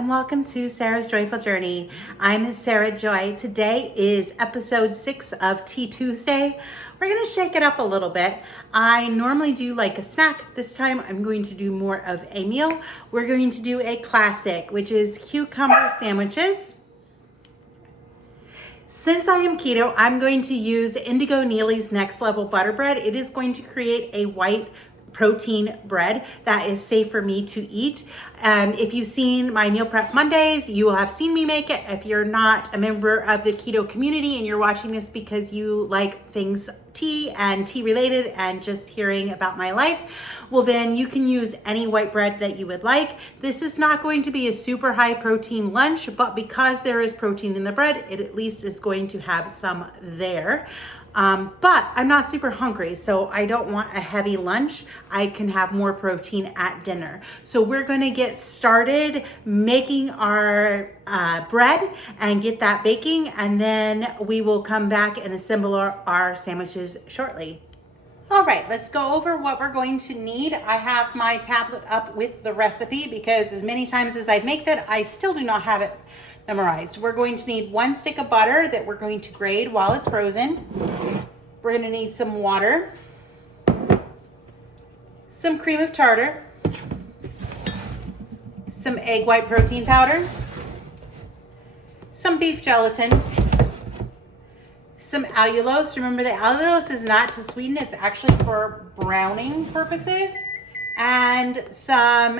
and welcome to Sarah's Joyful Journey. I'm Sarah Joy. Today is episode 6 of Tea Tuesday. We're gonna shake it up a little bit. I normally do like a snack. This time I'm going to do more of a meal. We're going to do a classic, which is cucumber sandwiches. Since I am keto, I'm going to use Indigo Neely's Next Level Butter Bread. It is going to create a white protein bread that is safe for me to eat. If you've seen my Meal Prep Mondays, you will have seen me make it. If you're not a member of the keto community and you're watching this because you like things tea and tea related and just hearing about my life, well then you can use any white bread that you would like. This is not going to be a super high protein lunch, but because there is protein in the bread, it at least is going to have some there. But I'm not super hungry, so I don't want a heavy lunch. I can have more protein at dinner. So we're gonna get started making our bread and get that baking, and then we will come back and assemble our sandwiches shortly. All right, let's go over what we're going to need. I have my tablet up with the recipe because as many times as I make that, I still do not have it memorized. We're going to need 1 stick of butter that we're going to grate while it's frozen. We're going to need some water, some cream of tartar, some egg white protein powder, some beef gelatin, some allulose. Remember, the allulose is not to sweeten, it's actually for browning purposes, and some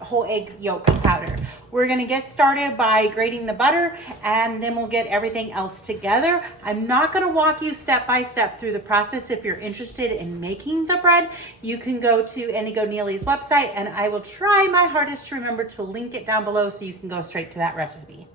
whole egg yolk powder. We're gonna get started by grating the butter, and then we'll get everything else together. I'm not gonna walk you step by step through the process. If you're interested in making the bread, you can go to Indigo Neely's website, and I will try my hardest to remember to link it down below so you can go straight to that recipe.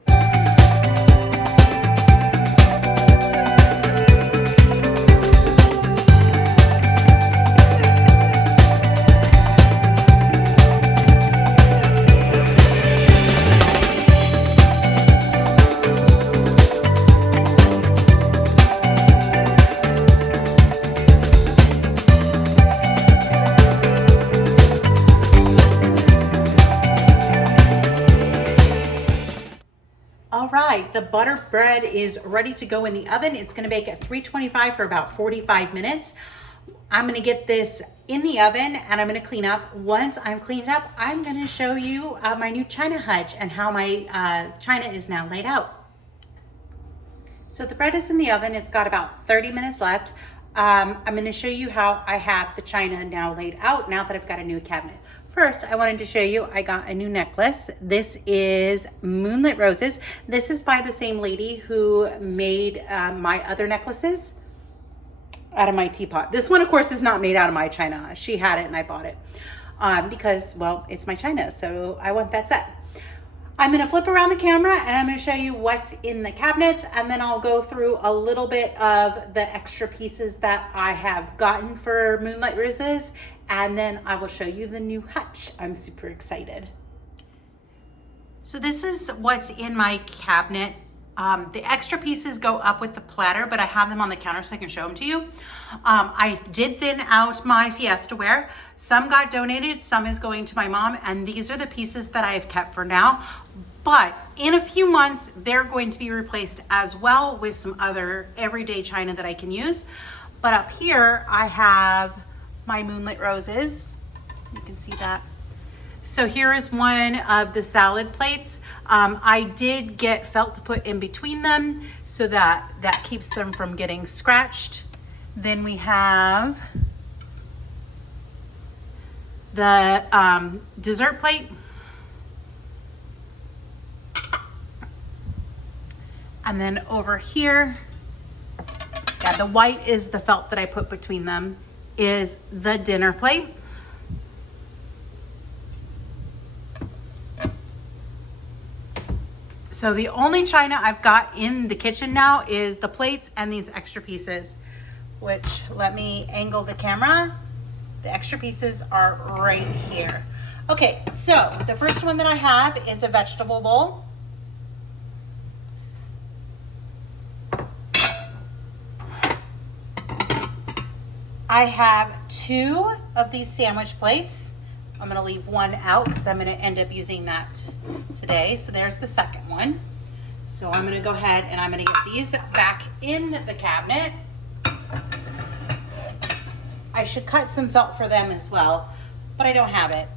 All right, the butter bread is ready to go in the oven. It's gonna bake at 325 for about 45 minutes. I'm gonna get this in the oven and I'm gonna clean up. Once I'm cleaned up, I'm gonna show you my new china hutch and how my china is now laid out. So the bread is in the oven. It's got about 30 minutes left. I'm gonna show you how I have the china now laid out now that I've got a new cabinet. First, I wanted to show you, I got a new necklace. This is Moonlit Roses. This is by the same lady who made my other necklaces out of my teapot. This one, of course, is not made out of my china. She had it and I bought it because, well, it's my china, so I want that set. I'm gonna flip around the camera and I'm gonna show you what's in the cabinets, and then I'll go through a little bit of the extra pieces that I have gotten for Moonlight Roses, and then I will show you the new hutch. I'm super excited. So this is what's in my cabinet. The extra pieces go up with the platter, but I have them on the counter so I can show them to you. I did thin out my Fiesta ware. Some got donated, some is going to my mom, and these are the pieces that I have kept for now. But in a few months, they're going to be replaced as well with some other everyday china that I can use. But up here, I have my Moonlit Roses. You can see that. So here is one of the salad plates. I did get felt to put in between them so that keeps them from getting scratched. Then we have the dessert plate. And then over here, yeah, the white is the felt that I put between them, is the dinner plate. So the only china I've got in the kitchen now is the plates and these extra pieces, which, let me angle the camera. The extra pieces are right here. Okay, so the first one that I have is a vegetable bowl. I have 2 of these sandwich plates. I'm gonna leave one out because I'm gonna end up using that today. So there's the second one. So I'm gonna go ahead and I'm gonna get these back in the cabinet. I should cut some felt for them as well, but I don't have it.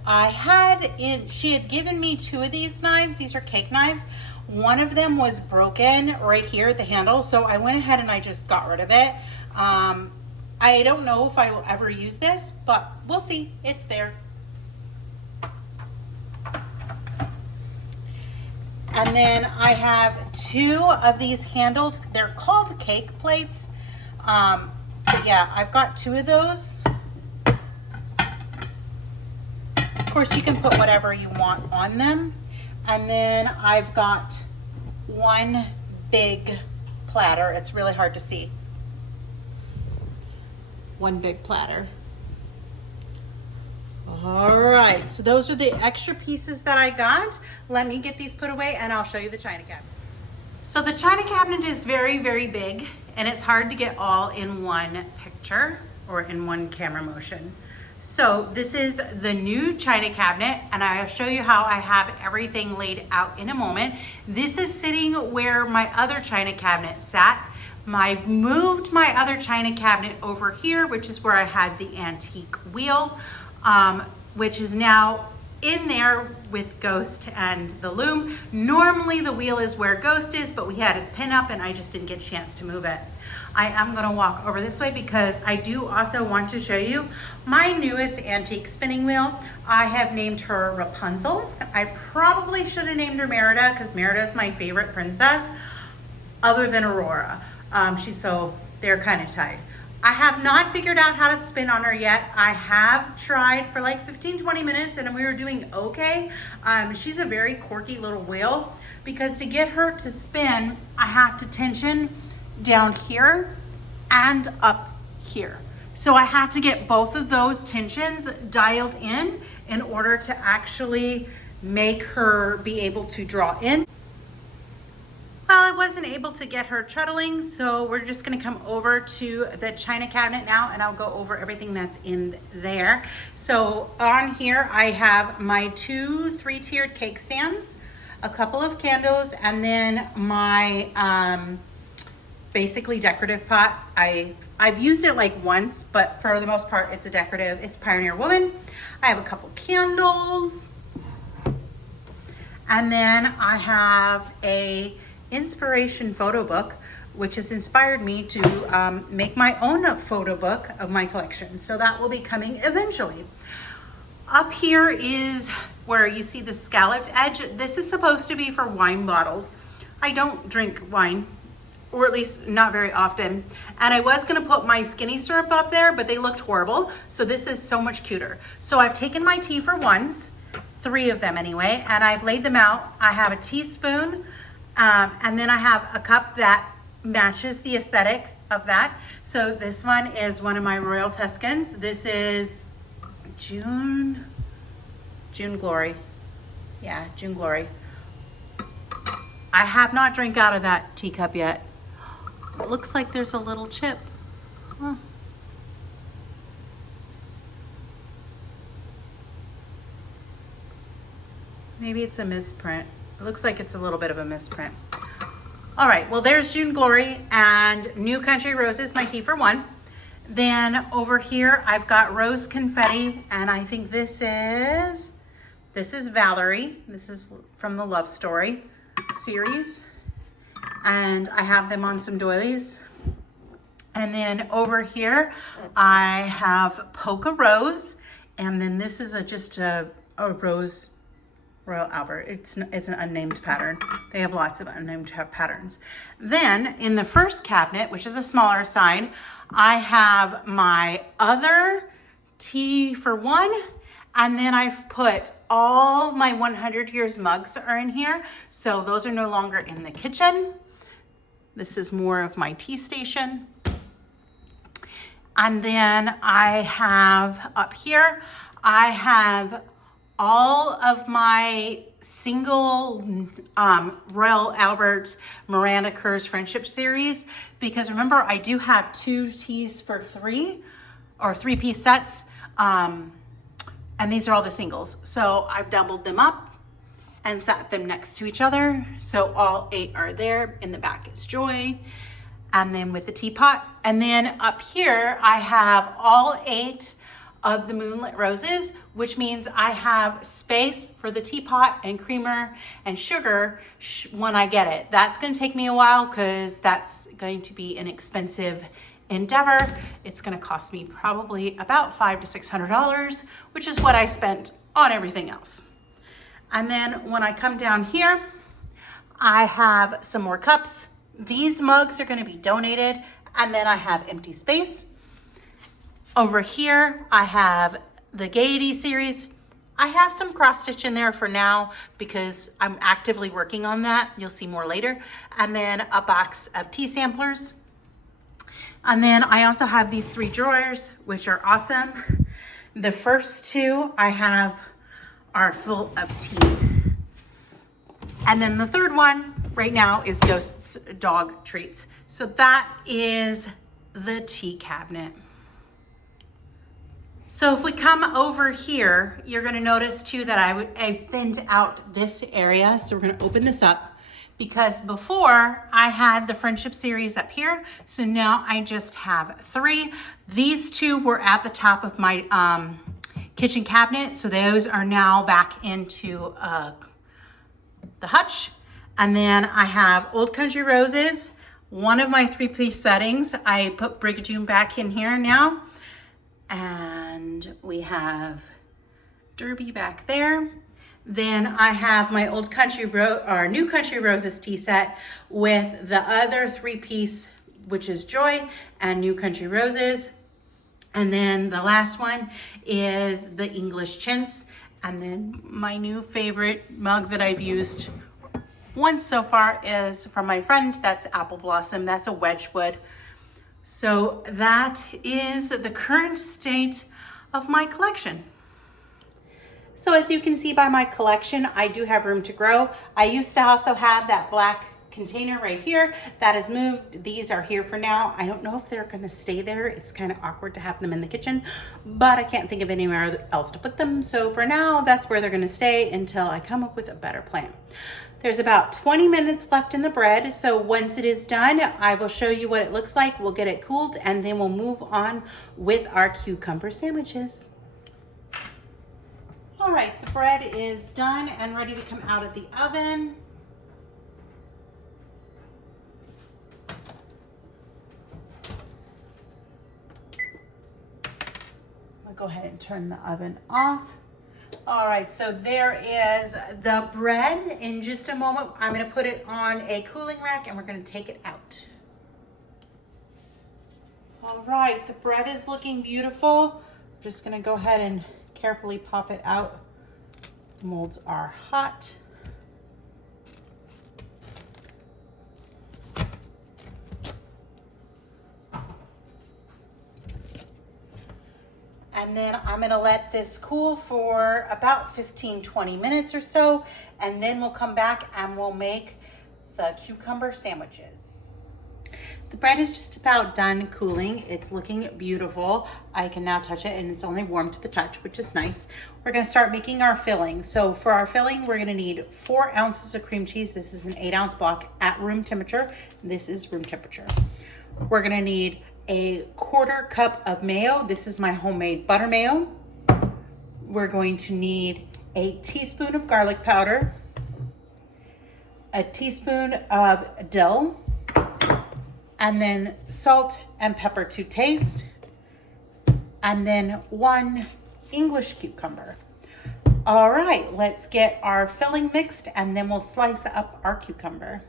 She had given me 2 of these knives. These are cake knives. One of them was broken right here at the handle, so I went ahead and I just got rid of it. I don't know if I will ever use this, but we'll see. It's there. And then I have 2 of these handled, they're called cake plates. But yeah, I've got 2 of those. Of course, you can put whatever you want on them. And then I've got 1 big platter. It's really hard to see. 1 big platter. All right, so those are the extra pieces that I got. Let me get these put away and I'll show you the china cabinet. So the china cabinet is very, very big and it's hard to get all in one picture or in one camera motion. So this is the new china cabinet and I'll show you how I have everything laid out in a moment. This is sitting where my other china cabinet sat. I've moved my other china cabinet over here, which is where I had the antique wheel, which is now in there with Ghost and the loom. Normally the wheel is where Ghost is, but we had his pin up and I just didn't get a chance to move it. I am gonna walk over this way because I do also want to show you my newest antique spinning wheel. I have named her Rapunzel. I probably should have named her Merida because Merida is my favorite princess other than Aurora. They're kind of tied. I have not figured out how to spin on her yet. I have tried for like 15-20 minutes and we were doing okay. She's a very quirky little wheel because to get her to spin, I have to tension down here and up here. So I have to get both of those tensions dialed in order to actually make her be able to draw in. Well, I wasn't able to get her treadling, so we're just gonna come over to the china cabinet now and I'll go over everything that's in there. So on here, I have my 2 3-tiered cake stands, a couple of candles, and then my basically decorative pot. I've used it like once, but for the most part, it's it's Pioneer Woman. I have a couple candles. And then I have a inspiration photo book, which has inspired me to make my own photo book of my collection. So that will be coming eventually. Up here is where you see the scalloped edge. This is supposed to be for wine bottles. I don't drink wine, or at least not very often. And I was gonna put my skinny syrup up there, but they looked horrible. So this is so much cuter. So I've taken my tea for ones, 3 of them anyway, and I've laid them out. I have a teaspoon, and then I have a cup that matches the aesthetic of that. So this one is one of my Royal Tuscans. This is June Glory. Yeah, June Glory. I have not drank out of that teacup yet. It looks like there's a little chip. Huh. Maybe it's a misprint. It looks like it's a little bit of a misprint. All right, well, there's June Glory and New Country Roses, my tea for 1. Then over here, I've got Rose Confetti, and I think this is Valerie. This is from the Love Story series. And I have them on some doilies. And then over here, I have Polka Rose, and then this is just a rose Royal Albert. It's an unnamed pattern. They have lots of unnamed patterns. Then in the first cabinet, which is a smaller side, I have my other tea for 1, and then I've put all my 100 years mugs are in here. So those are no longer in the kitchen. This is more of my tea station. And then I have up here, I have all of my single Royal Albert Miranda Kerr's Friendship Series, because remember, I do have 2 teas for 3 or 3-piece sets. And these are all the singles. So I've doubled them up and sat them next to each other. So all 8 are there. In the back is Joy. And then with the teapot. And then up here, I have all 8 of the Moonlit Roses, which means I have space for the teapot and creamer and sugar when I get it. That's gonna take me a while because that's going to be an expensive endeavor. It's gonna cost me probably about $500 to $600, which is what I spent on everything else. And then when I come down here, I have some more cups. These mugs are gonna be donated, and then I have empty space. Over here, I have the Gaiety series. I have some cross stitch in there for now because I'm actively working on that. You'll see more later. And then a box of tea samplers. And then I also have these 3 drawers, which are awesome. The first 2 I have are full of tea. And then the third one right now is Ghost's dog treats. So that is the tea cabinet. So if we come over here, you're gonna notice too that I thinned out this area. So we're gonna open this up because before I had the friendship series up here. So now I just have 3. These 2 were at the top of my kitchen cabinet. So those are now back into the hutch. And then I have Old Country Roses, one of my 3-piece settings. I put Brigadoon back in here now. And we have Derby back there. Then I have my New Country Roses tea set with the other 3-piece, which is Joy and New Country Roses. And then the last one is the English Chintz. And then my new favorite mug that I've used once so far is from my friend. That's Apple Blossom. That's a Wedgwood. So that is the current state of my collection. So as you can see by my collection, I do have room to grow. I used to also have that black container right here that is moved. These are here for now. I don't know if they're gonna stay there. It's kind of awkward to have them in the kitchen, but I can't think of anywhere else to put them. So for now, that's where they're gonna stay until I come up with a better plan. There's about 20 minutes left in the bread. So once it is done, I will show you what it looks like. We'll get it cooled and then we'll move on with our cucumber sandwiches. All right, the bread is done and ready to come out of the oven. I'll go ahead and turn the oven off. All right, so there is the bread. In just a moment, I'm gonna put it on a cooling rack and we're gonna take it out. All right, the bread is looking beautiful. I'm just gonna go ahead and carefully pop it out. The molds are hot. And then I'm gonna let this cool for about 15-20 minutes or so, and then we'll come back and we'll make the cucumber sandwiches. The bread is just about done cooling. It's looking beautiful. I can now touch it and it's only warm to the touch, which is nice. We're gonna start making our filling. So for our filling, we're gonna need 4 ounces of cream cheese. This is an 8-ounce block at room temperature. This is room temperature. We're gonna need a 1/4 cup of mayo. This is my homemade butter mayo. We're going to need a teaspoon of garlic powder, a teaspoon of dill, and then salt and pepper to taste, and then 1 English cucumber. All right, let's get our filling mixed and then we'll slice up our cucumber.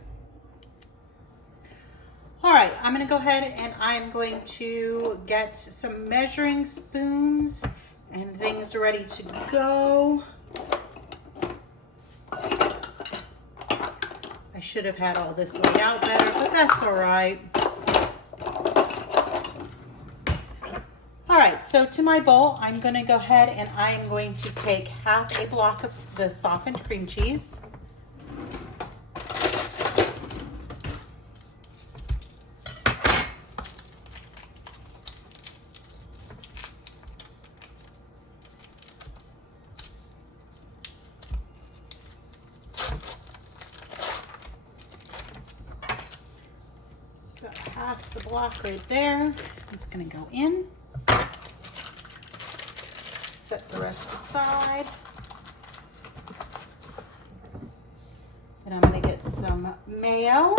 All right, I'm gonna go ahead and I'm going to get some measuring spoons and things ready to go. I should have had all this laid out better, but that's all right. All right, so to my bowl, I'm gonna go ahead and I am going to take 1/2 block of the softened cream cheese. half the block right there. It's gonna go in. Set the rest aside. And I'm gonna get some mayo.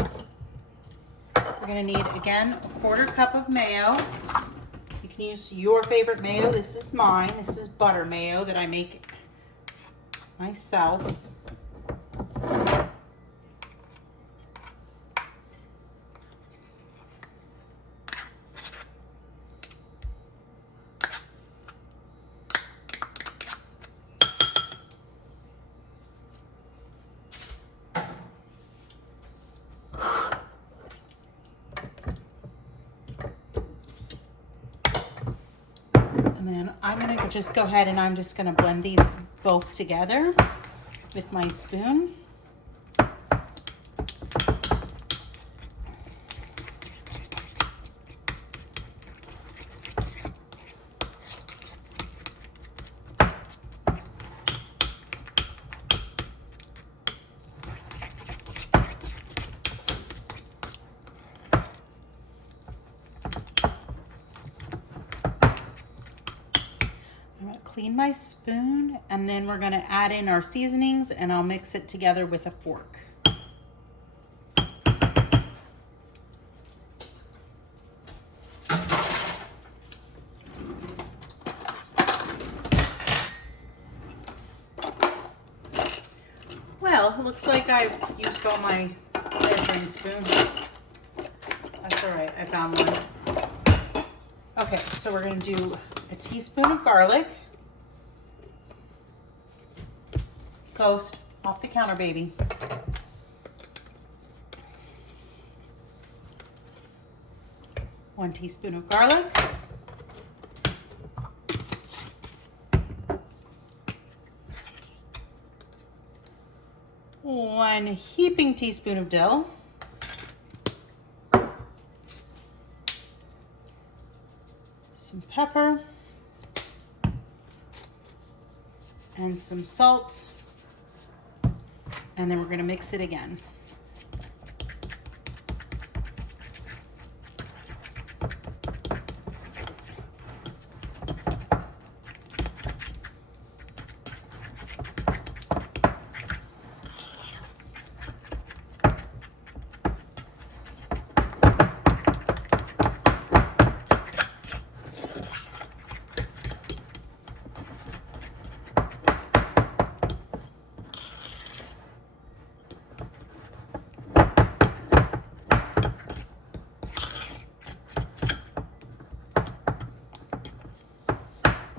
We're gonna need, again, a 1/4 cup of mayo. You can use your favorite mayo. This is mine. This is butter mayo that I make myself. And then I'm gonna just go ahead and I'm just gonna blend these both together with my spoon. Clean my spoon, and then we're going to add in our seasonings, and I'll mix it together with a fork. Well, it looks like I've used all my measuring spoons. That's all right, I found one. Okay, so we're going to do a teaspoon of garlic. Ghost, off the counter, baby. One teaspoon of garlic. One heaping teaspoon of dill. Some pepper. And some salt. And then we're going to mix it again.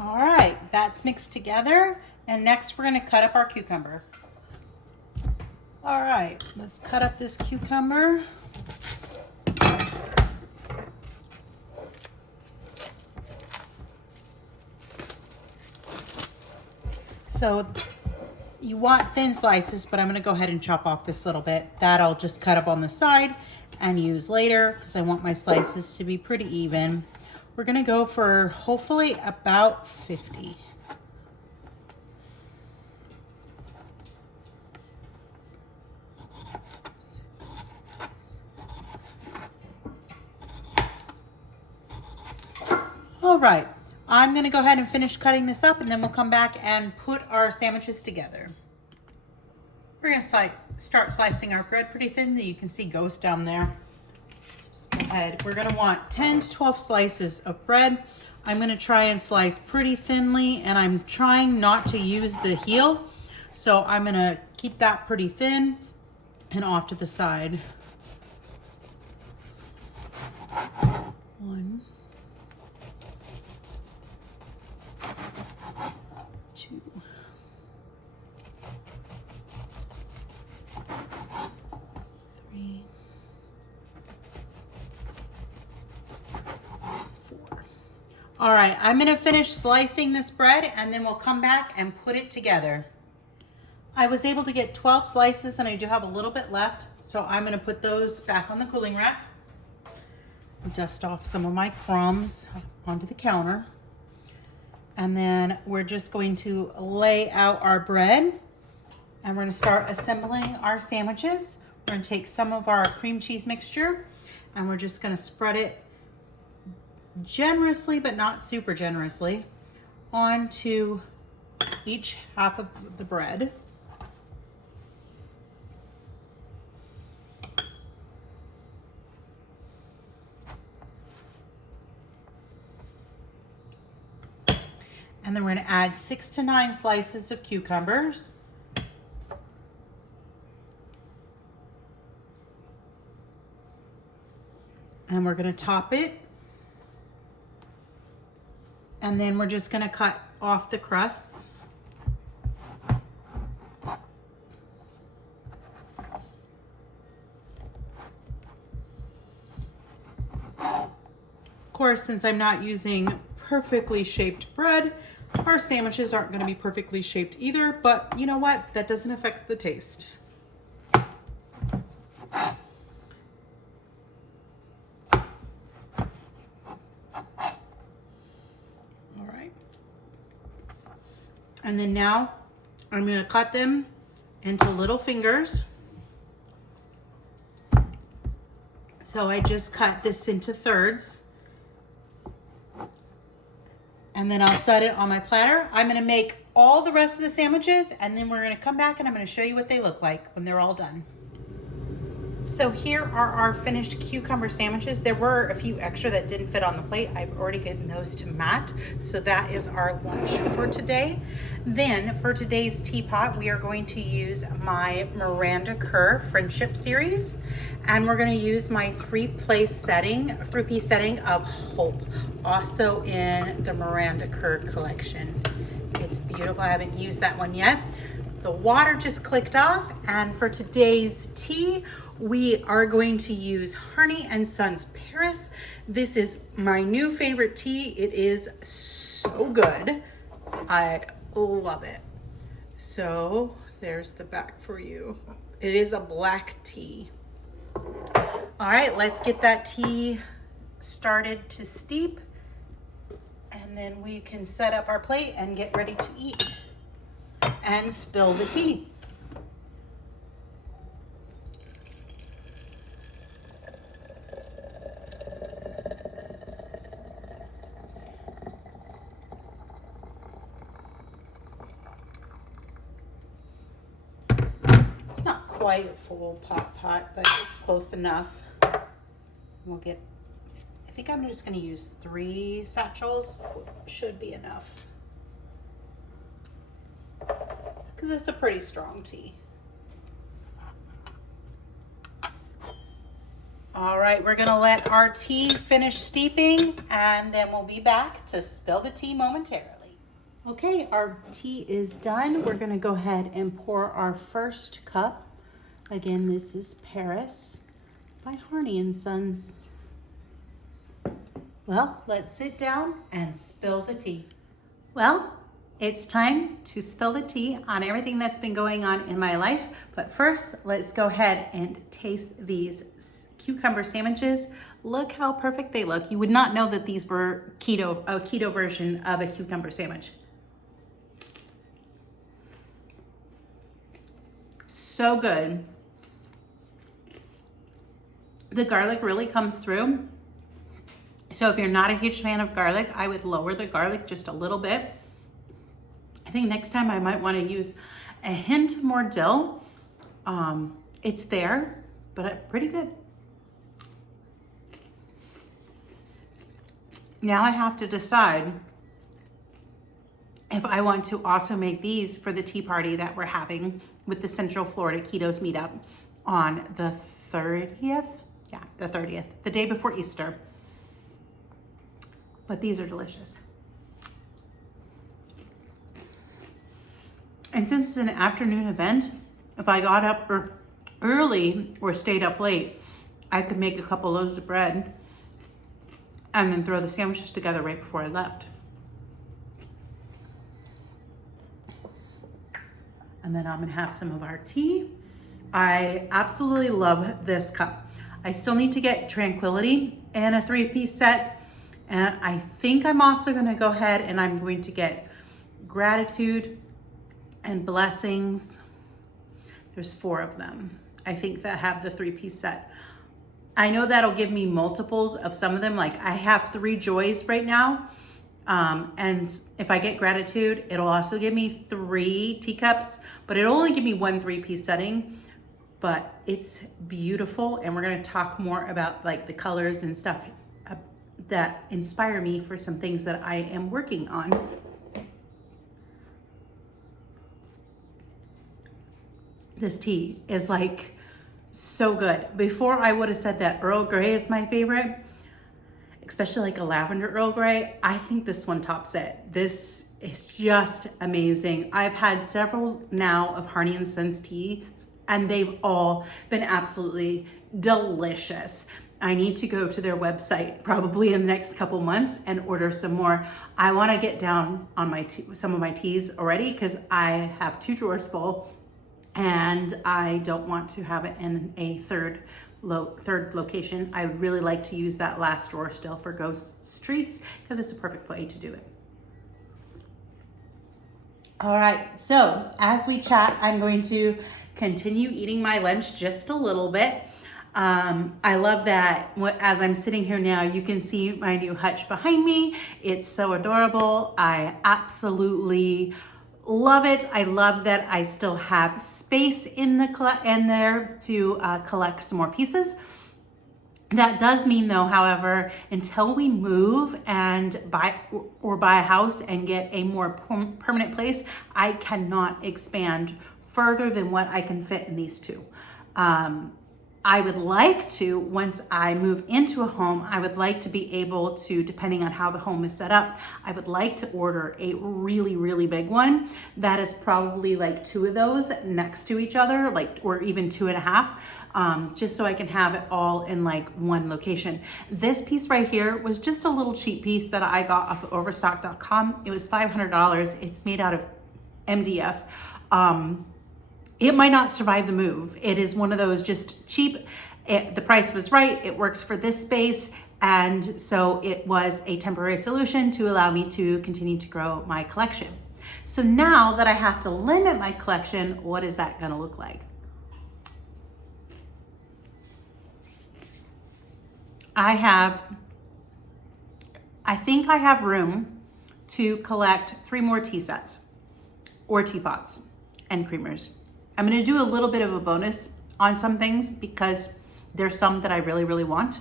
All right, that's mixed together. And next we're going to cut up our cucumber. All right, let's cut up this cucumber. So you want thin slices, but I'm going to go ahead and chop off this little bit. That I'll just cut up on the side and use later because I want my slices to be pretty even. We're going to go for hopefully about 50. All right, I'm going to go ahead and finish cutting this up, and then we'll come back and put our sandwiches together. We're going to start slicing our bread pretty thin. You can see Ghost down there. Just go ahead. We're going to want 10 to 12 slices of bread. I'm going to try and slice pretty thinly, and I'm trying not to use the heel. So I'm going to keep that pretty thin and off to the side. 1, 2, 3, 4. All right, I'm gonna finish slicing this bread and then we'll come back and put it together. I was able to get 12 slices and I do have a little bit left, so I'm gonna put those back on the cooling rack. Dust off some of my crumbs onto the counter. And then we're just going to lay out our bread and we're going to start assembling our sandwiches. We're going to take some of our cream cheese mixture And we're just gonna spread it generously, but not super generously, onto each half of the bread. And then we're gonna add 6 to 9 slices of cucumbers. And we're gonna top it. And then we're just gonna cut off the crusts. Of course, since I'm not using perfectly shaped bread, our sandwiches aren't gonna be perfectly shaped either, but you know what? That doesn't affect the taste. And then now I'm gonna cut them into little fingers. So I just cut this into thirds. And then I'll set it on my platter. I'm gonna make all the rest of the sandwiches, and then we're gonna come back and I'm gonna show you what they look like when they're all done. So here are our finished cucumber sandwiches. There were a few extra that didn't fit on the plate. I've already given those to Matt. So that is our lunch for today. Then for today's teapot, we are going to use my Miranda Kerr Friendship Series. And we're gonna use my three-piece setting of Hope, also in the Miranda Kerr collection. It's beautiful, I haven't used that one yet. The water just clicked off, and for today's tea, we are going to use Harney & Sons Paris. This is my new favorite tea. It is so good. I love it. So there's the back for you. It is a black tea. All right, let's get that tea started to steep, and then we can set up our plate and get ready to eat and spill the tea. It's not quite a full pot, but it's close enough. We'll get, I think I'm just gonna use 3 satchels. Should be enough. Because it's a pretty strong tea. All right, we're gonna let our tea finish steeping, and then we'll be back to spill the tea momentarily. Okay, our tea is done. We're gonna go ahead and pour our first cup. Again, this is Paris by Harney & Sons. Well, let's sit down and spill the tea. Well, it's time to spill the tea on everything that's been going on in my life. But first, let's go ahead and taste these cucumber sandwiches. Look how perfect they look. You would not know that these were a keto version of a cucumber sandwich. So good. The garlic really comes through. So if you're not a huge fan of garlic, I would lower the garlic just a little bit. I think next time I might want to use a hint more dill. It's there, but pretty good. Now I have to decide if I want to also make these for the tea party that we're having with the Central Florida Ketos meetup on the 30th. Yeah, the 30th, the day before Easter. But these are delicious. And since it's an afternoon event, if I got up early or stayed up late, I could make a couple loaves of bread and then throw the sandwiches together right before I left. And then I'm gonna have some of our tea. I absolutely love this cup. I still need to get Tranquility in a 3-piece set. And I think I'm also gonna go ahead and I'm going to get Gratitude and Blessings. There's 4 of them, I think, that have the 3-piece set. I know that'll give me multiples of some of them. Like I have 3 joys right now. And if I get gratitude, it'll also give me 3 teacups, but it'll only give me 1 3-piece setting, but it's beautiful. And we're going to talk more about like the colors and stuff that inspire me for some things that I am working on. This tea is like so good. Before I would have said that Earl Grey is my favorite, especially like a lavender Earl Grey. I think this one tops it. This is just amazing. I've had several now of Harney and Sons teas, and they've all been absolutely delicious. I need to go to their website probably in the next couple months and order some more. I want to get down on my some of my teas already because I have 2 drawers full, and I don't want to have it in a third location. I would really like to use that last drawer still for ghost streets because it's a perfect way to do it. All right, so as we chat, I'm going to continue eating my lunch just a little bit. I love that as I'm sitting here now, you can see my new hutch behind me. It's so adorable. I absolutely love it. I love that I still have space in there to collect some more pieces. That does mean though, however, until we move and buy a house and get a more permanent place, I cannot expand further than what I can fit in these 2. I would like to, once I move into a home, I would like to be able to, depending on how the home is set up, I would like to order a really, really big one. That is probably like 2 of those next to each other, like, or even 2.5, just so I can have it all in like one location. This piece right here was just a little cheap piece that I got off of overstock.com. It was $500. It's made out of MDF. It might not survive the move. It is one of those just cheap. The price was right. It works for this space. And so it was a temporary solution to allow me to continue to grow my collection. So now that I have to limit my collection, what is that gonna look like? I think I have room to collect 3 more tea sets or teapots and creamers. I'm gonna do a little bit of a bonus on some things because there's some that I really, really want.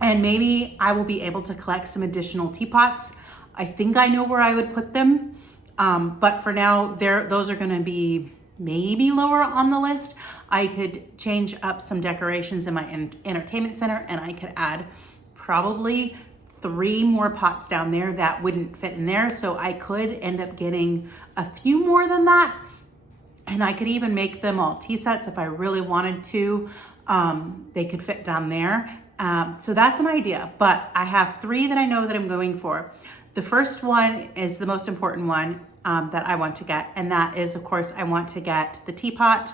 And maybe I will be able to collect some additional teapots. I think I know where I would put them. But for now, those are gonna be maybe lower on the list. I could change up some decorations in my entertainment center, and I could add probably 3 more pots down there that wouldn't fit in there. So I could end up getting a few more than that. And I could even make them all tea sets if I really wanted to. They could fit down there. So that's an idea, but I have 3 that I know that I'm going for. The first one is the most important one that I want to get. And that is, of course, I want to get the teapot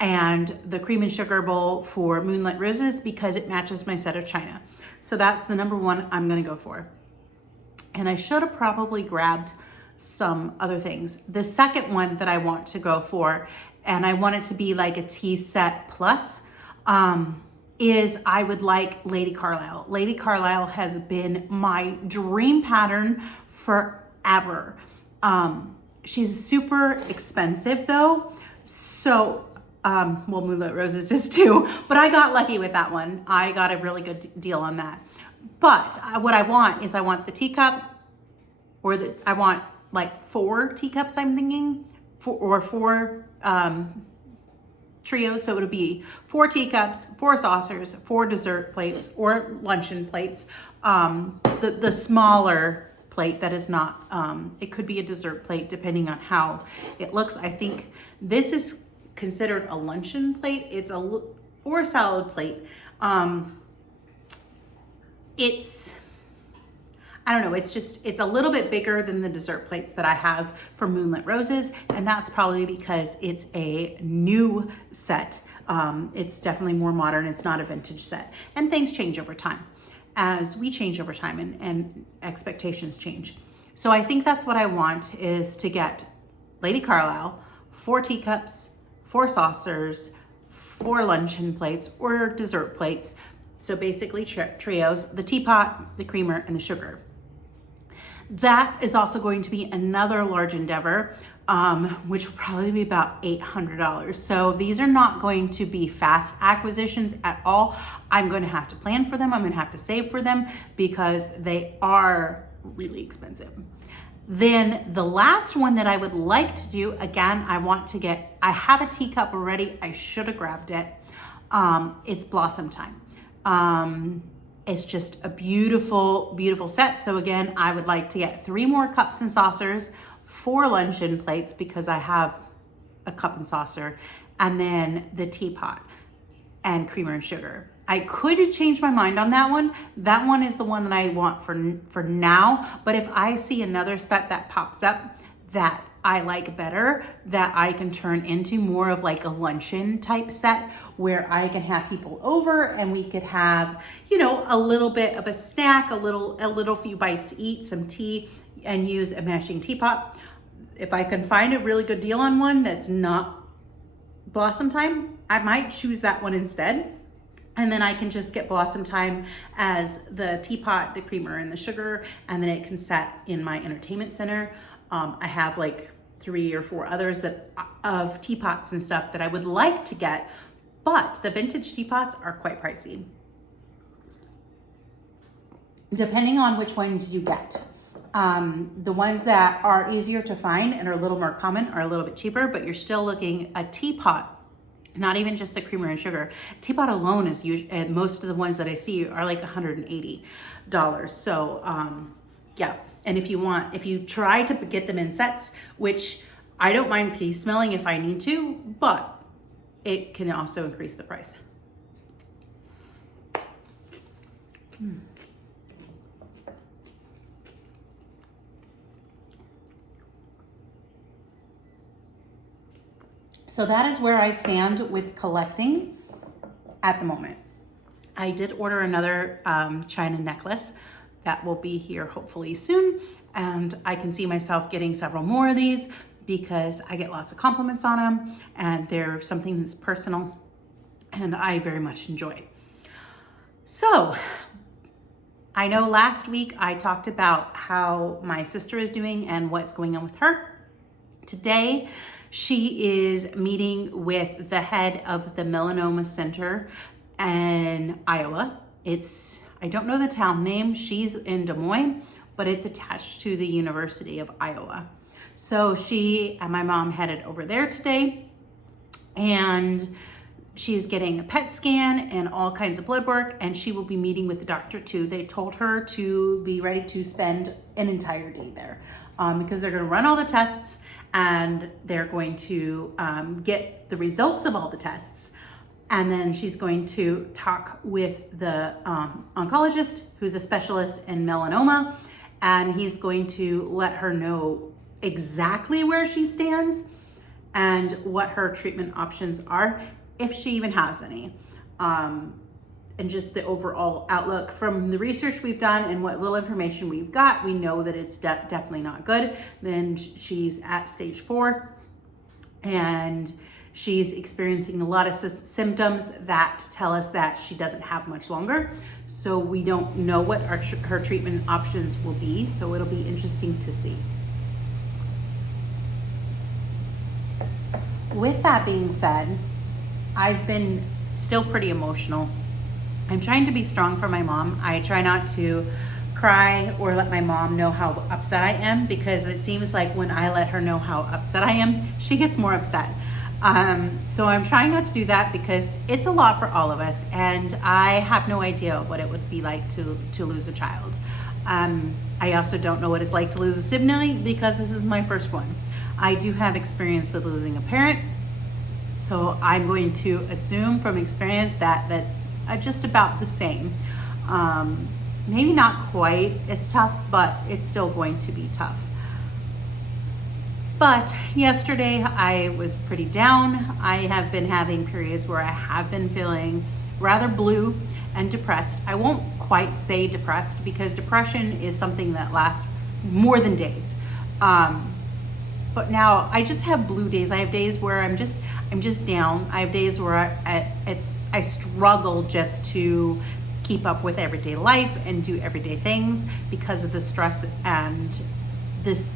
and the cream and sugar bowl for Moonlit Roses because it matches my set of china. So that's the number 1 I'm gonna go for. And I should have probably grabbed some other things. The second one that I want to go for, and I want it to be like a tea set plus, is I would like Lady Carlisle. Lady Carlisle has been my dream pattern forever. She's super expensive though. So, well, Moonlit Roses is too, but I got lucky with that one. I got a really good deal on that. But what I want is I want the teacup, or I want like 4 teacups, I'm thinking, or 4 trios. So it would be 4 teacups, 4 saucers, 4 dessert plates or luncheon plates. The smaller plate that is not, it could be a dessert plate depending on how it looks. I think this is considered a luncheon plate. It's or a salad plate. I don't know, it's a little bit bigger than the dessert plates that I have for Moonlit Roses, and that's probably because it's a new set. It's definitely more modern, it's not a vintage set. And things change over time, as we change over time and expectations change. So I think that's what I want, is to get Lady Carlisle, 4 teacups, 4 saucers, 4 luncheon plates or dessert plates. So basically trios, the teapot, the creamer, and the sugar. That is also going to be another large endeavor, which will probably be about $800. So these are not going to be fast acquisitions at all. I'm going to have to plan for them. I'm going to have to save for them because they are really expensive. Then the last one that I would like to do, again, I have a teacup already. I should have grabbed it. It's Blossom Time. It's just a beautiful, beautiful set. So again, I would like to get 3 more cups and saucers, 4 luncheon plates because I have a cup and saucer, and then the teapot and creamer and sugar. I could change my mind on that one. That one is the one that I want for now. But if I see another set that pops up that I like better, that I can turn into more of like a luncheon type set where I can have people over and we could have, a little bit of a snack, a little few bites to eat, some tea, and use a matching teapot. If I can find a really good deal on one that's not Blossom Time, I might choose that one instead. And then I can just get Blossom Time as the teapot, the creamer, and the sugar, and then it can set in my entertainment center. I have like 3 or 4 others of teapots and stuff that I would like to get, but the vintage teapots are quite pricey. Depending on which ones you get. The ones that are easier to find and are a little more common are a little bit cheaper, but you're still looking a teapot. Not even just the creamer and sugar. Teapot alone is and most of the ones that I see are like $180. So yeah, and if you try to get them in sets, which I don't mind piecemealing if I need to, but it can also increase the price. So that is where I stand with collecting at the moment. I did order another China necklace that will be here hopefully soon. And I can see myself getting several more of these because I get lots of compliments on them and they're something that's personal and I very much enjoy. So I know last week I talked about how my sister is doing and what's going on with her. Today, she is meeting with the head of the Melanoma Center in Iowa. I don't know the town name. She's in Des Moines, but it's attached to the University of Iowa. So she and my mom headed over there today, and she's getting a PET scan and all kinds of blood work, and she will be meeting with the doctor too. They told her to be ready to spend an entire day there because they're going to run all the tests and they're going to get the results of all the tests. And then she's going to talk with the oncologist who's a specialist in melanoma, and he's going to let her know exactly where she stands and what her treatment options are, if she even has any. And just the overall outlook from the research we've done and what little information we've got, we know that it's definitely not good. Then she's at stage 4 and she's experiencing a lot of symptoms that tell us that she doesn't have much longer. So we don't know what her treatment options will be. So it'll be interesting to see. With that being said, I've been still pretty emotional. I'm trying to be strong for my mom. I try not to cry or let my mom know how upset I am, because it seems like when I let her know how upset I am, she gets more upset. So I'm trying not to do that because it's a lot for all of us, and I have no idea what it would be like to lose a child. I also don't know what it's like to lose a sibling because this is my first one. I do have experience with losing a parent, so I'm going to assume from experience that that's just about the same. Maybe not quite as tough, but it's still going to be tough. But yesterday I was pretty down. I have been having periods where I have been feeling rather blue and depressed. I won't quite say depressed because depression is something that lasts more than days. But now I just have blue days. I have days where I'm just down. I have days where I struggle just to keep up with everyday life and do everyday things because of the stress and just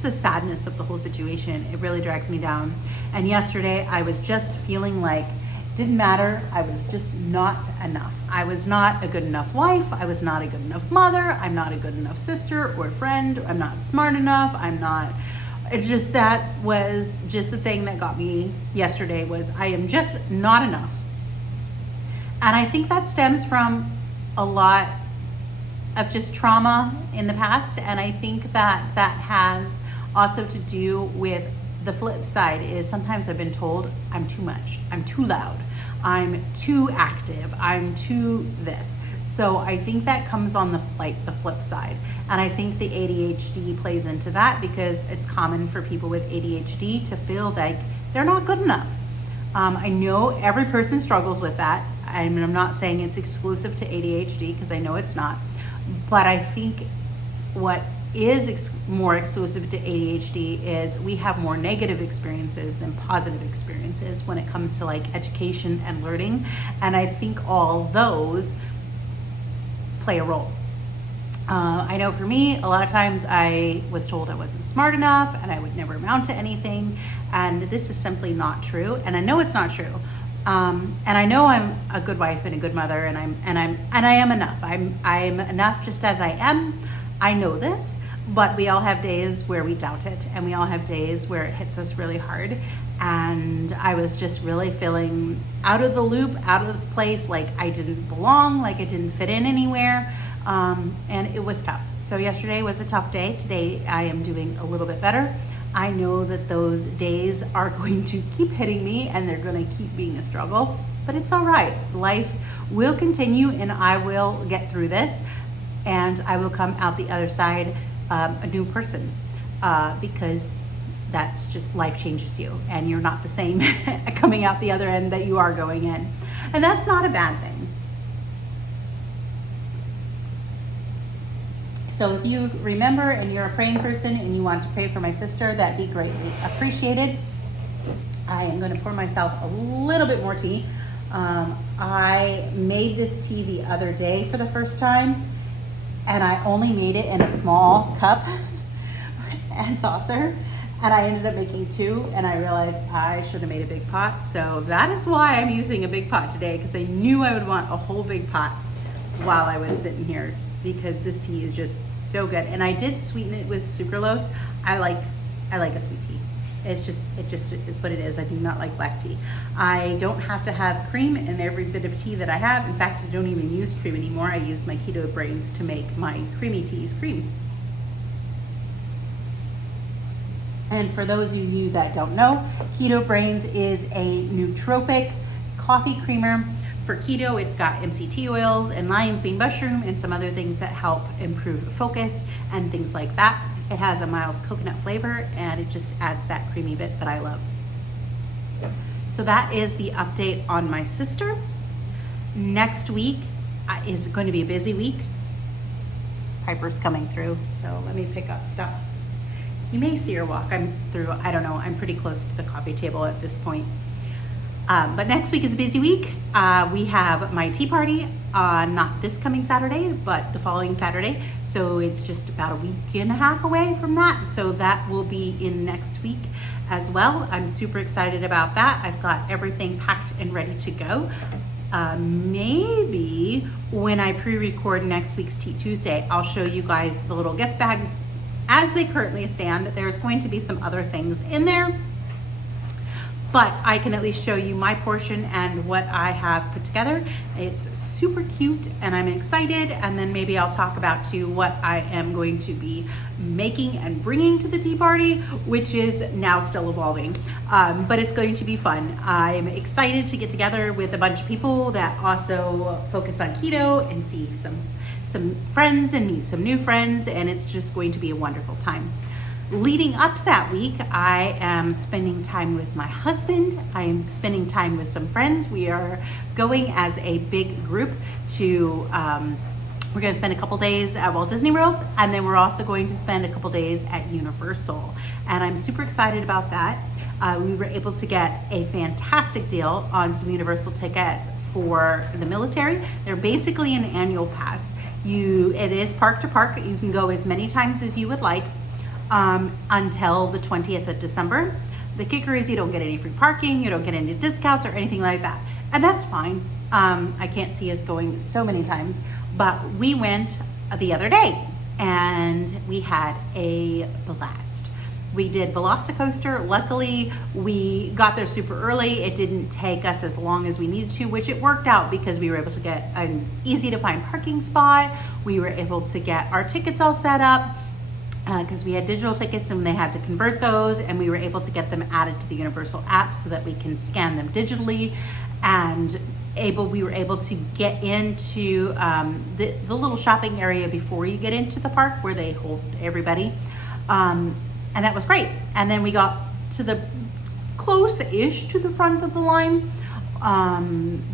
the sadness of the whole situation. It really drags me down. And yesterday I was just feeling like it didn't matter. I was just not enough. I was not a good enough wife. I was not a good enough mother. I'm not a good enough sister or friend. I'm not smart enough. That was just the thing that got me yesterday, was I am just not enough. And I think that stems from a lot of just trauma in the past. And I think that has also to do with the flip side is sometimes I've been told I'm too much, I'm too loud, I'm too active, I'm too this. So I think that comes on the flip side. And I think the ADHD plays into that, because it's common for people with ADHD to feel like they're not good enough. I know every person struggles with that. I mean, I'm not saying it's exclusive to ADHD, because I know it's not. But I think what is more exclusive to ADHD is we have more negative experiences than positive experiences when it comes to like education and learning. And I think all those play a role. I know for me, a lot of times I was told I wasn't smart enough and I would never amount to anything. And this is simply not true. And I know it's not true. And I know I'm a good wife and a good mother, and I am enough. I'm enough just as I am. I know this, but we all have days where we doubt it, and we all have days where it hits us really hard. And I was just really feeling out of the loop, out of the place, like I didn't belong, like I didn't fit in anywhere. And it was tough. So yesterday was a tough day. Today I am doing a little bit better. I know that those days are going to keep hitting me, and they're going to keep being a struggle, but it's all right. Life will continue, and I will get through this, and I will come out the other side a new person, because that's just, life changes you, and you're not the same coming out the other end that you are going in. And that's not a bad thing. So if you remember and you're a praying person and you want to pray for my sister, that'd be greatly appreciated. I am going to pour myself a little bit more tea. I made this tea the other day for the first time, and I only made it in a small cup and saucer, and I ended up making 2, and I realized I should have made a big pot. So that is why I'm using a big pot today, because I knew I would want a whole big pot while I was sitting here, because this tea is just so good. And I did sweeten it with sucralose. I like a sweet tea. It just is what it is. I do not like black tea. I don't have to have cream in every bit of tea that I have. In fact, I don't even use cream anymore. I use my Keto brains to make my creamy teas cream. And for those of you that don't know, Keto Brains is a nootropic coffee creamer. For keto, it's got MCT oils and lion's mane mushroom and some other things that help improve focus and things like that. It has a mild coconut flavor, and it just adds that creamy bit that I love. So that is the update on my sister. Next week is going to be a busy week. Piper's coming through, so let me pick up stuff. You may see her walk. I'm through, I don't know, I'm pretty close to the coffee table at this point. But next week is a busy week. We have my tea party, not this coming Saturday, but the following Saturday. So it's just about a week and a half away from that. So that will be in next week as well. I'm super excited about that. I've got everything packed and ready to go. Maybe when I pre-record next week's Tea Tuesday, I'll show you guys the little gift bags as they currently stand. There's going to be some other things in there, but I can at least show you my portion and what I have put together. It's super cute and I'm excited, and then maybe I'll talk about too what I am going to be making and bringing to the tea party, which is now still evolving, but it's going to be fun. I'm excited to get together with a bunch of people that also focus on keto and see some friends and meet some new friends, and it's just going to be a wonderful time. Leading up to that week, I am spending time with my husband. I am spending time with some friends. We are going as a big group to We're going to spend a couple days at Walt Disney World, and then we're also going to spend a couple days at Universal. And I'm super excited about that. We were able to get a fantastic deal on some Universal tickets for the military. They're basically an annual pass. It is park to park. You can go as many times as you would like until the 20th of December. The kicker is you don't get any free parking, you don't get any discounts or anything like that. And that's fine. I can't see us going so many times, but we went the other day and we had a blast. We did Velocicoaster. Luckily, we got there super early. It didn't take us as long as we needed to, which it worked out because we were able to get an easy to find parking spot. We were able to get our tickets all set up because we had digital tickets and they had to convert those, and we were able to get them added to the Universal app so that we can scan them digitally. And we were able to get into the little shopping area before you get into the park where they hold everybody. And that was great. And then we got to the close-ish to the front of the line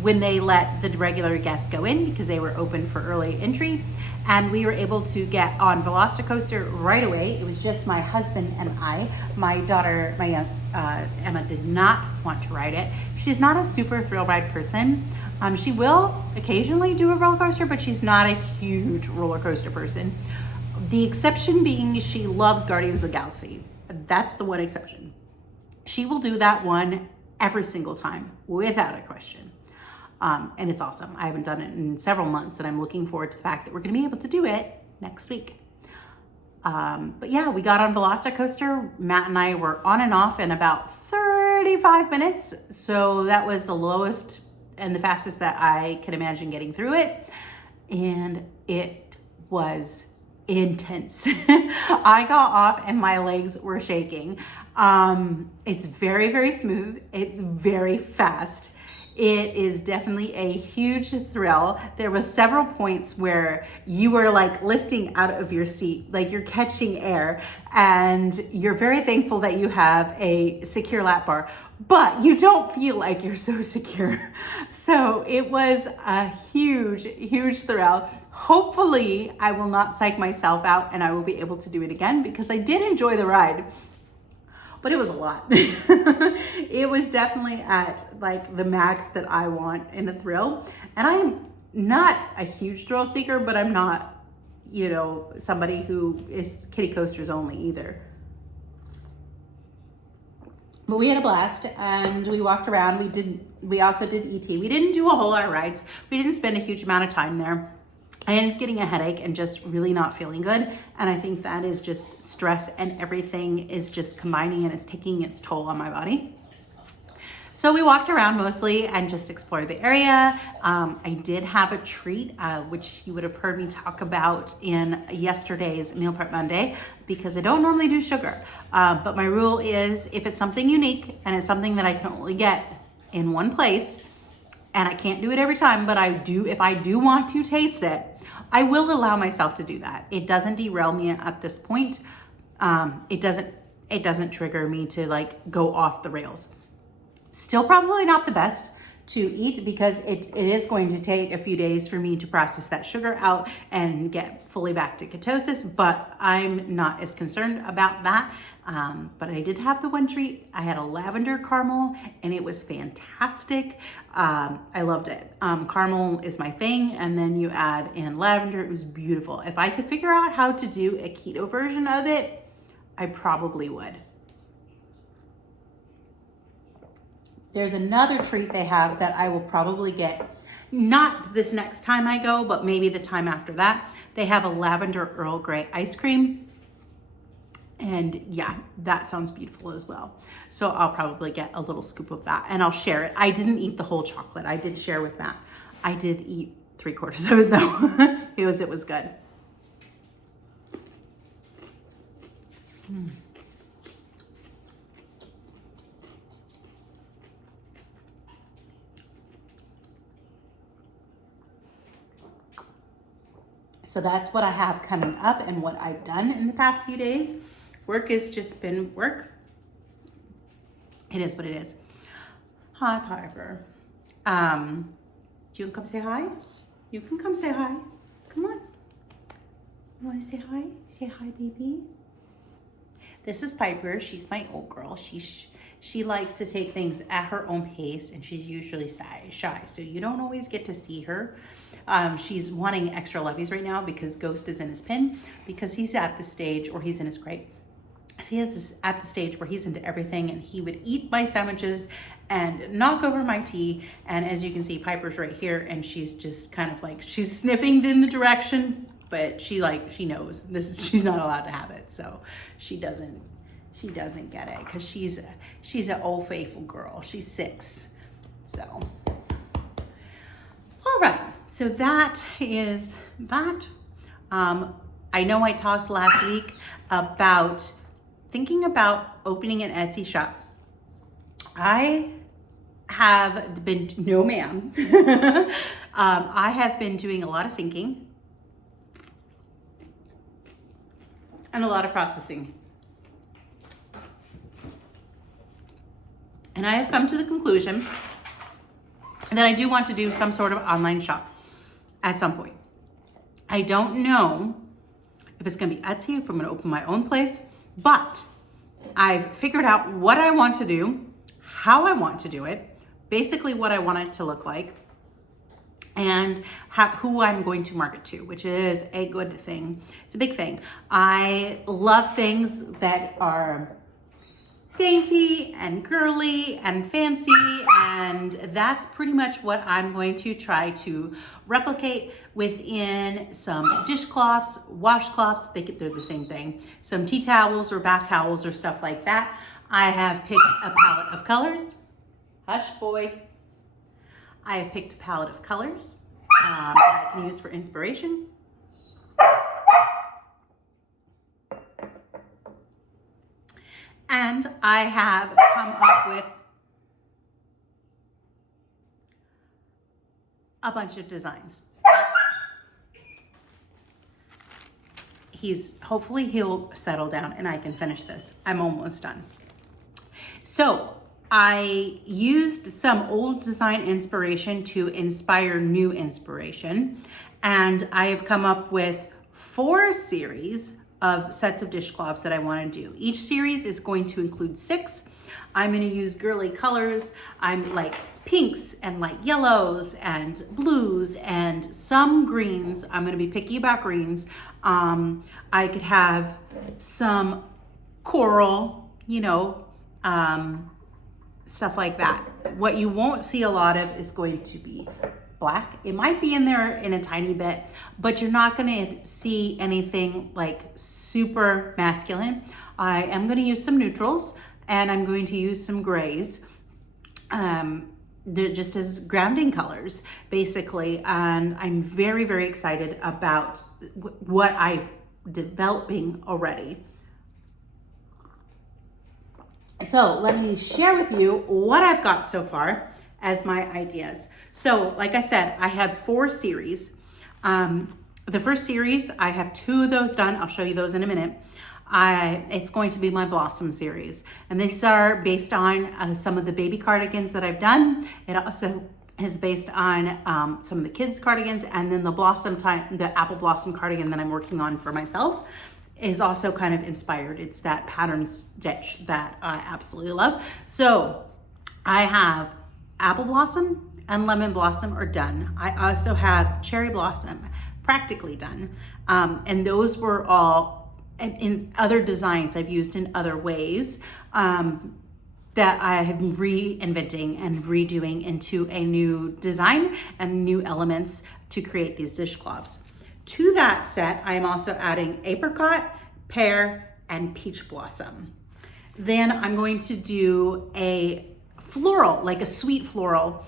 when they let the regular guests go in because they were open for early entry. And we were able to get on Velocicoaster right away. It was just my husband and I. My daughter, Emma, did not want to ride it. She's not a super thrill ride person. She will occasionally do a roller coaster, but she's not a huge roller coaster person. The exception being she loves Guardians of the Galaxy. That's the one exception. She will do that one every single time without a question. And it's awesome. I haven't done it in several months and I'm looking forward to the fact that we're going to be able to do it next week. But yeah, we got on Velocicoaster. Matt and I were on and off in about 35 minutes. So that was the lowest and the fastest that I could imagine getting through it. And it was intense. I got off and my legs were shaking. It's very, very smooth. It's very fast. It is definitely a huge thrill. There was several points where you were like lifting out of your seat, like you're catching air, and you're very thankful that you have a secure lap bar, but you don't feel like you're so secure. So it was a huge, huge thrill. Hopefully I will not psych myself out and I will be able to do it again because I did enjoy the ride. But it was a lot. It was definitely at like the max that I want in a thrill. And I am not a huge thrill seeker, but I'm not, somebody who is kiddie coasters only either. But we had a blast and we walked around. We also did ET. We didn't do a whole lot of rides. We didn't spend a huge amount of time there. I ended up getting a headache and just really not feeling good. And I think that is just stress and everything is just combining and it's taking its toll on my body. So we walked around mostly and just explored the area. I did have a treat, which you would have heard me talk about in yesterday's Meal Prep Monday, because I don't normally do sugar. But my rule is if it's something unique and it's something that I can only get in one place, and I can't do it every time, but if I do want to taste it, I will allow myself to do that. It doesn't derail me at this point. It doesn't trigger me to like go off the rails. Still probably not the best to eat because it is going to take a few days for me to process that sugar out and get fully back to ketosis, but I'm not as concerned about that. But I did have the one treat. I had a lavender caramel and it was fantastic. I loved it. Caramel is my thing, and then you add in lavender. It was beautiful. If I could figure out how to do a keto version of it, I probably would. There's another treat they have that I will probably get, not this next time I go, but maybe the time after that. They have a lavender Earl Grey ice cream. And yeah, that sounds beautiful as well. So I'll probably get a little scoop of that and I'll share it. I didn't eat the whole chocolate. I did share with Matt. I did eat 3/4 of it though. It was good. So that's what I have coming up and what I've done in the past few days. Work has just been work. It is what it is. Hi, Piper. Do you come say hi? You can come say hi. Come on. You want to say hi? Say hi, baby. This is Piper. She's my old girl. She likes to take things at her own pace, and she's usually shy. So you don't always get to see her. She's wanting extra loveys right now because Ghost is in his pen, because he's at the stage, or he's in his crate. So he is at the stage where he's into everything, and he would eat my sandwiches and knock over my tea. And as you can see, Piper's right here, and she's just kind of like, she's sniffing in the direction, but she knows she's not allowed to have it. So she doesn't get it, because she's an old faithful girl. She's 6. So, all right. So that is that. I know I talked last week about thinking about opening an Etsy shop. I have been, no ma'am. I have been doing a lot of thinking and a lot of processing. And I have come to the conclusion that I do want to do some sort of online shop at some point. I don't know if it's gonna be Etsy, if I'm gonna open my own place, but I've figured out what I want to do, how I want to do it, basically what I want it to look like, and who I'm going to market to, which is a good thing. It's a big thing. I love things that are dainty and girly and fancy, and that's pretty much what I'm going to try to replicate within some dishcloths, washcloths. They're the same thing. Some tea towels or bath towels or stuff like that. I have picked a palette of colors. Hush, boy. I have picked a palette of colors that I can use for inspiration. And I have come up with a bunch of designs. Hopefully he'll settle down and I can finish this. I'm almost done. So I used some old design inspiration to inspire new inspiration. And I have come up with 4 series of sets of dishcloths that I want to do. Each series is going to include 6. I'm going to use girly colors. I'm like pinks and light yellows and blues and some greens. I'm going to be picky about greens. I could have some coral, stuff like that. What you won't see a lot of is going to be black. It might be in there in a tiny bit, but you're not going to see anything like super masculine. I am going to use some neutrals, and I'm going to use some grays, just as grounding colors, basically. And I'm very, very excited about what I'm developing already. So let me share with you what I've got so far as my ideas. So like I said, I have 4 series. The first series, I have 2 of those done. I'll show you those in a minute. It's going to be my Blossom series. And these are based on some of the baby cardigans that I've done. It also is based on some of the kids' cardigans, and then the Apple Blossom cardigan that I'm working on for myself is also kind of inspired. It's that pattern stitch that I absolutely love. So I have Apple Blossom and Lemon Blossom are done. I also have Cherry Blossom practically done. And those were all in other designs I've used in other ways that I have been reinventing and redoing into a new design and new elements to create these dishcloths. To that set, I am also adding apricot, pear, and peach blossom. Then I'm going to do a floral, like a sweet floral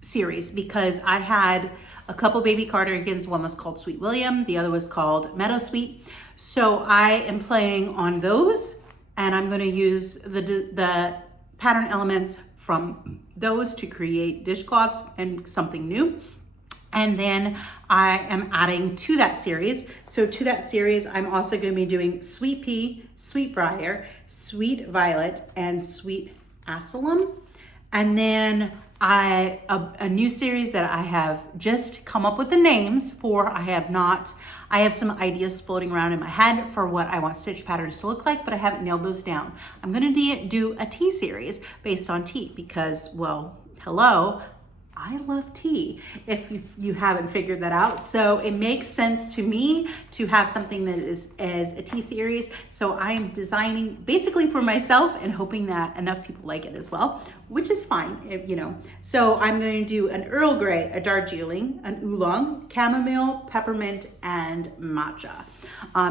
series, because I had a couple baby cardigans. One was called Sweet William, the other was called Meadow Sweet. So I am playing on those, and I'm going to use the pattern elements from those to create dishcloths and something new. And then I am adding to that series. So to that series, I'm also going to be doing Sweet Pea, Sweet Briar, Sweet Violet, and Sweet Asylum. And then A new series that I have just come up with the names for. I have some ideas floating around in my head for what I want stitch patterns to look like, but I haven't nailed those down. I'm gonna do a tea series based on tea because, well, hello, I love tea, if you haven't figured that out. So it makes sense to me to have something that is as a tea series. So I am designing basically for myself and hoping that enough people like it as well, which is fine, you know. So I'm going to do an Earl Grey, a Darjeeling, an Oolong, chamomile, peppermint, and matcha.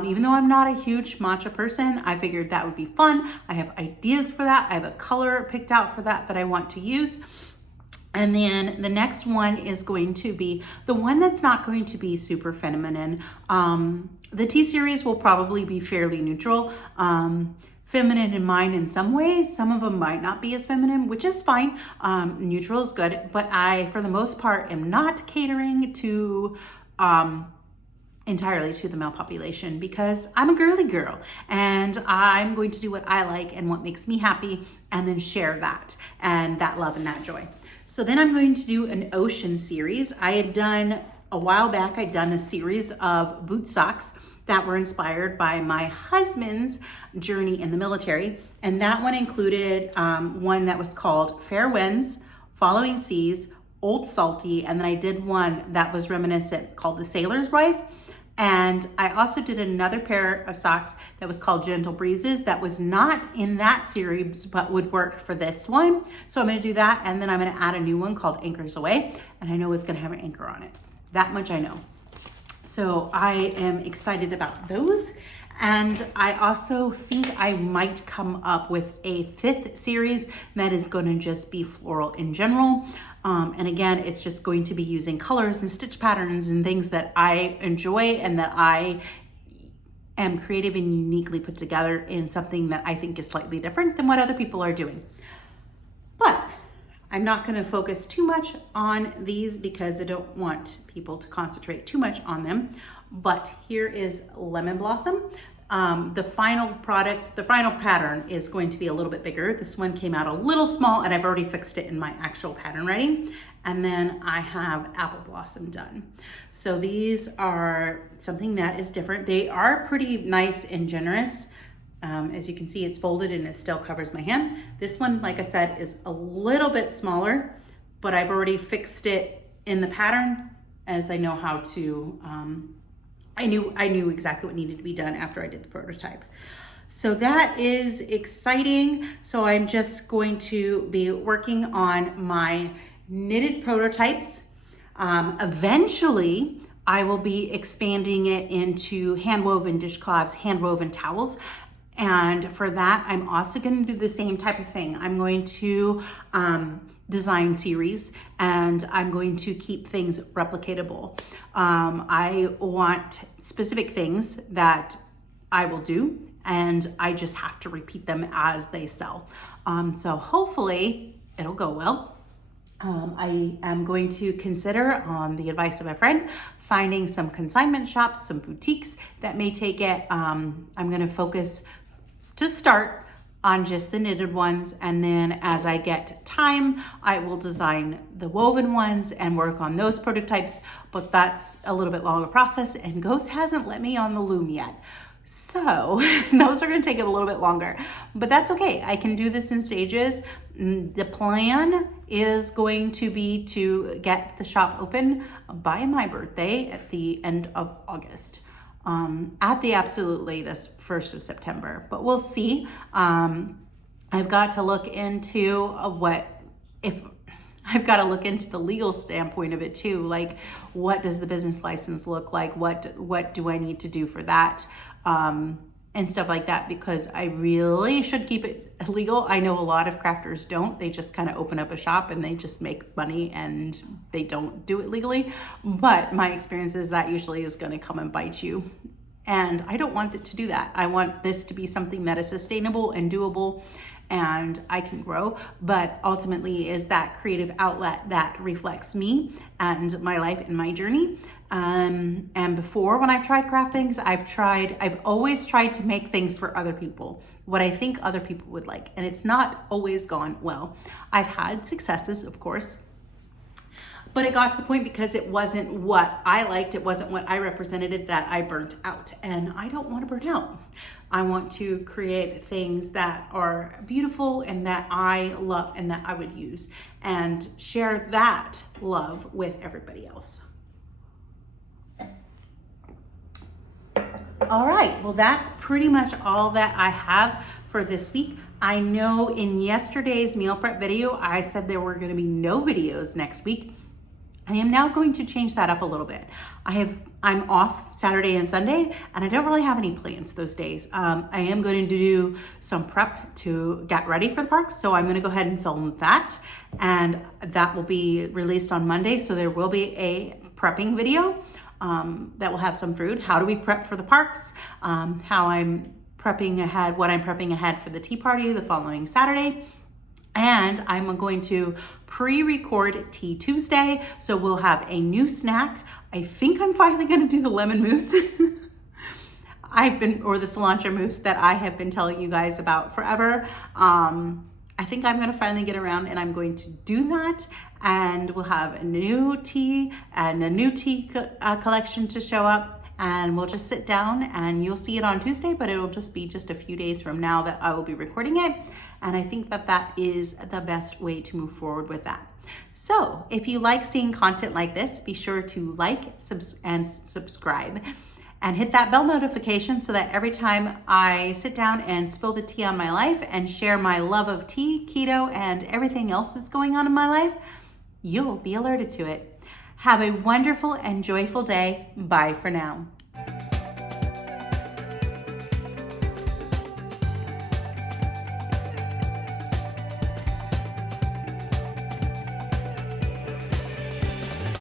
Even though I'm not a huge matcha person, I figured that would be fun. I have ideas for that. I have a color picked out for that I want to use. And then the next one is going to be the one that's not going to be super feminine. The tea series will probably be fairly neutral. Feminine in mine in some ways. Some of them might not be as feminine, which is fine. Neutral is good, but I, for the most part, am not catering to entirely to the male population because I'm a girly girl and I'm going to do what I like and what makes me happy and then share that and that love and that joy. So then I'm going to do an ocean series. I had done a while back, I'd done a series of boot socks that were inspired by my husband's journey in the military. And that one included one that was called Fair Winds, Following Seas, Old Salty, and then I did one that was reminiscent called The Sailor's Wife. And I also did another pair of socks that was called Gentle Breezes that was not in that series, but would work for this one. So I'm gonna do that, and then I'm gonna add a new one called Anchors Away, and I know it's gonna have an anchor on it. That much I know. So I am excited about those. And I also think I might come up with a 5th series that is gonna just be floral in general. And again, it's just going to be using colors and stitch patterns and things that I enjoy and that I am creative and uniquely put together in something that I think is slightly different than what other people are doing. But I'm not going to focus too much on these because I don't want people to concentrate too much on them. But here is Lemon Blossom. The final product, the final pattern is going to be a little bit bigger. This one came out a little small and I've already fixed it in my actual pattern writing. And then I have Apple Blossom done. So these are something that is different. They are pretty nice and generous. As you can see, it's folded and it still covers my hand. This one, like I said, is a little bit smaller, but I've already fixed it in the pattern as I know how to, I knew exactly what needed to be done after I did the prototype. So that is exciting. So I'm just going to be working on my knitted prototypes. Eventually, I will be expanding it into hand-woven dishcloths, hand-woven towels. And for that, I'm also going to do the same type of thing. I'm going to design series and I'm going to keep things replicatable. I want specific things that I will do and I just have to repeat them as they sell. So hopefully it'll go well. I am going to consider, on the advice of a friend, finding some consignment shops, some boutiques that may take it. I'm going to focus to start on just the knitted ones, and then as I get time, I will design the woven ones and work on those prototypes, but that's a little bit longer process, and Ghost hasn't let me on the loom yet. So those are gonna take a little bit longer, but that's okay. I can do this in stages. The plan is going to be to get the shop open by my birthday at the end of August. At the absolute latest, 1st of September, but we'll see. I've got to look into I've got to look into the legal standpoint of it too. Like, what does the business license look like? What do I need to do for that? And stuff like that, because I really should keep it legal. I know a lot of crafters don't. They just kind of open up a shop and they just make money and they don't do it legally. But my experience is that usually is going to come and bite you. And I don't want it to do that. I want this to be something that is sustainable and doable and I can grow, but ultimately is that creative outlet that reflects me and my life and my journey. And before, when I've tried craft things, I've always tried to make things for other people, what I think other people would like, and it's not always gone well. I've had successes, of course, but it got to the point because it wasn't what I liked, it wasn't what I represented, that I burnt out. And I don't want to burn out. I want to create things that are beautiful and that I love and that I would use, and share that love with everybody else. All right, well, that's pretty much all that I have for this week. I know in yesterday's meal prep video, I said there were going to be no videos next week. I am now going to change that up a little bit. I'm off Saturday and Sunday, and I don't really have any plans those days. I am going to do some prep to get ready for the parks, so I'm going to go ahead and film that, and that will be released on Monday. So there will be a prepping video that will have some food. How do we prep for the parks? How I'm prepping ahead, what I'm prepping ahead for the tea party the following Saturday. And I'm going to pre-record Tea Tuesday, so we'll have a new snack. I think I'm finally gonna do the lemon mousse. or the cilantro mousse that I have been telling you guys about forever. I think I'm gonna finally get around and I'm going to do that. And we'll have a new tea and a new tea collection to show up. And we'll just sit down and you'll see it on Tuesday, but it'll just be just a few days from now that I will be recording it. And I think that that is the best way to move forward with that. So if you like seeing content like this, be sure to like and subscribe and hit that bell notification so that every time I sit down and spill the tea on my life and share my love of tea, keto, and everything else that's going on in my life, you'll be alerted to it. Have a wonderful and joyful day. Bye for now.